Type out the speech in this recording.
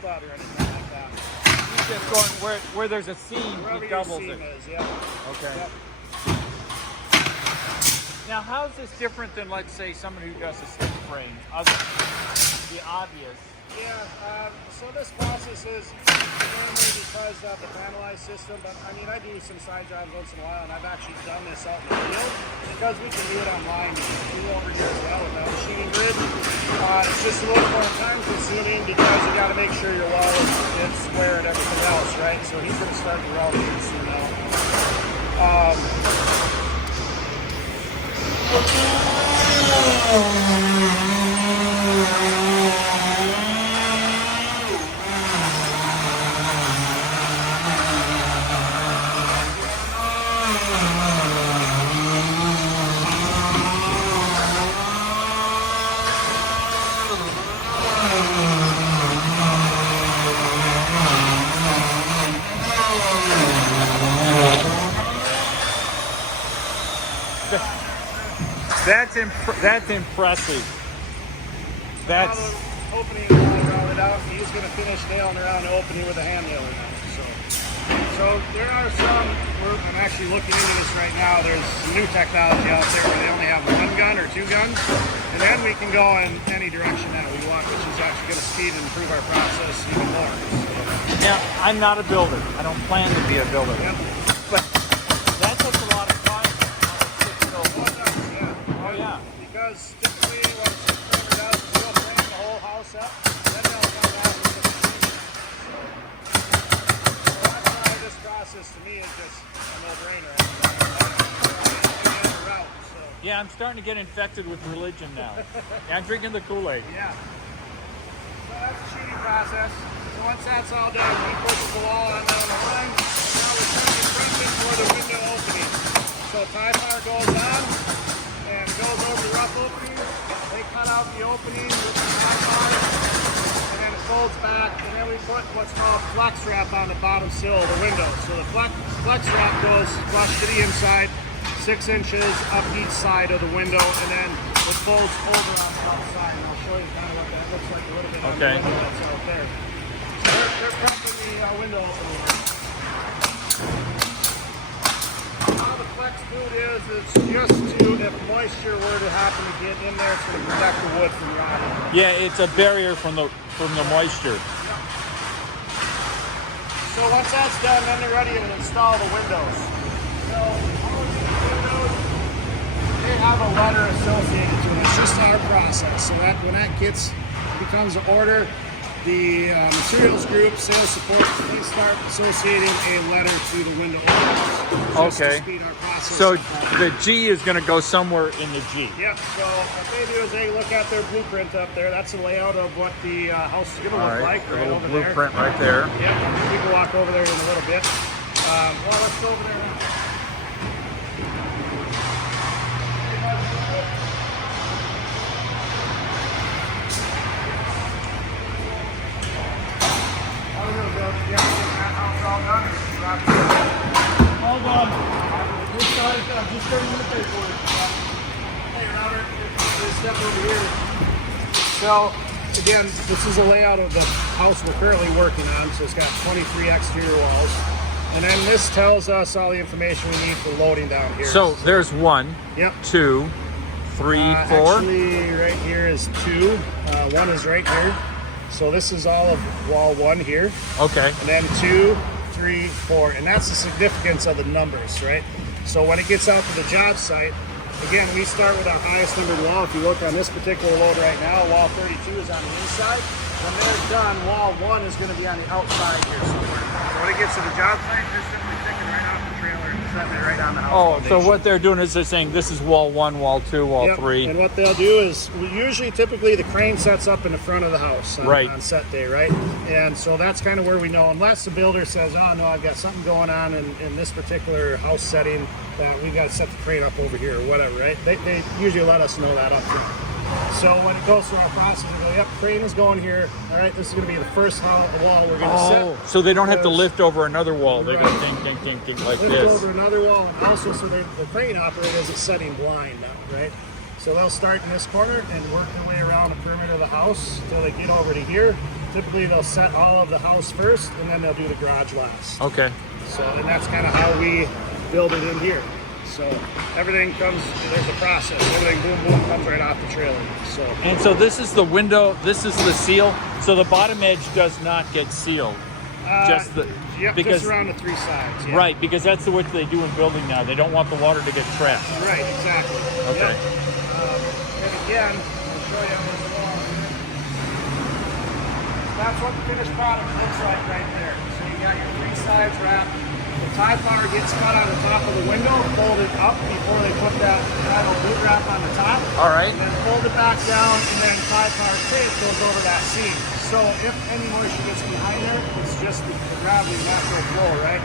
stud or anything like that. He's just going where there's a seam, Wherever he your doubles seam it. is, yeah. Okay. Yep. Now, how is this different than, let's say, someone who does a stick frame? Other the obvious. Yeah, so this process is mainly because of the panelized system, but I mean, I do some side jobs once in a while, and I've actually done this out in the field because we can do it online. You can do it over here as well without machining grid. It's just a little more time consuming because you got to make sure your wall is square and everything else, right? So he's going to start the weld pretty soon now. That's impressive. That's Opening round it out. He's going to finish nailing around the opening with a hand nailer now. So there are some. I'm actually looking into this right now. There's some new technology out there where they only have one gun or two guns, and then we can go in any direction that we want, which is actually going to speed and improve our process even more. Now, I'm not a builder. I don't plan to be a builder. Yep. But that takes a lot of time. Oh yeah. Because typically what a stick framer does is they'll frame the whole house up, then they'll come out with the machine. So that's why this process to me is just a no-brainer. Yeah, I'm starting to get infected with religion now. I'm drinking the Kool-Aid. Yeah. So that's the sheeting process. So once that's all done, we push the wall on down the line. Now we're turning front in for the window opening. So tie bar goes on and goes over the rough opening. They cut out the opening with the tie bar, and then it folds back, and then we put what's called flex wrap on the bottom sill of the window. So the flex wrap goes flush to the inside, 6 inches up each side of the window, and then it folds over on the outside. And I'll show you kind of what that looks like a little bit on the window that's out there. So they're prepping the window opening. How the flex boot is, it's just to, if moisture were to happen to get in there, it's going to protect the wood from rotting. Yeah, it's a barrier from the moisture. So once that's done, then they're ready to install the windows. So all of these windows, they have a letter associated to it. It's just our process. So that when that becomes an order, the materials group, sales support, they start associating a letter to the window openers. Okay. To speed our process So up. the G is going to go somewhere in the G. Yep. So what they do is they look at their blueprint up there. That's the layout of what the house is going to look like. The Right little over blueprint there. right there. Yep. We can walk over there in a little bit. Well, let's go over there now. Hold on. Just started. I'm just starting the paperwork. Hey, Robert, just step over here. So, again, this is a layout of the house we're currently working on. So it's got 23 exterior walls. And then this tells us all the information we need for loading down here. So there's 1, Yep. 2, 3, 4. Actually, right here is 2. 1 is right here. So this is all of wall 1 here. Okay. And then 2, 3, 4. And that's the significance of the numbers, right? So when it gets out to the job site, again, we start with our highest numbered wall. If you look on this particular load right now, wall 32 is on the inside. When they're done, wall 1 is going to be on the outside here somewhere. So when it gets to the job site, they're simply taking right off the trailer and setting it right on the house Oh, so foundation. what they're doing is they're saying this is wall 1, wall 2, wall Yep. 3. And what they'll do is, typically the crane sets up in the front of the house on set day, right? And so that's kind of where we know, unless the builder says, oh no, I've got something going on in this particular house setting, that we've got to set the crane up over here or whatever, right? They usually let us know that up front. So when it goes through our process, we go, yep, crane is going here. All right, this is going to be the first wall we're going to set. So they don't have to lift over another wall. They go ding, ding, ding, ding, like Lift this. over another wall, and also so the crane operator is setting blind now, right? So they'll start in this corner and work their way around the perimeter of the house until they get over to here. typically they'll set all of the house first, and then they'll do the garage last. Okay. So, and that's kind of how we build it in here. So everything comes, there's a process. Everything boom, boom, comes right off the trailer. So. And so this is the window, this is the seal. So the bottom edge does not get sealed. Just the, yep, because, just around the three sides. Yeah. Right, because that's the way they do in building now. They don't want the water to get trapped. Right, exactly. Okay. Yep. And again, I'll show you on this wall. That's what the finished product looks like right there. So you got your three sides wrapped. The tie powder gets cut on the top of the window, folded up before they put that metal boot wrap on the top. All right. And then fold it back down, and then tie powder tape goes over that seam. So if any moisture gets behind there, it's just the gravity natural flow, right?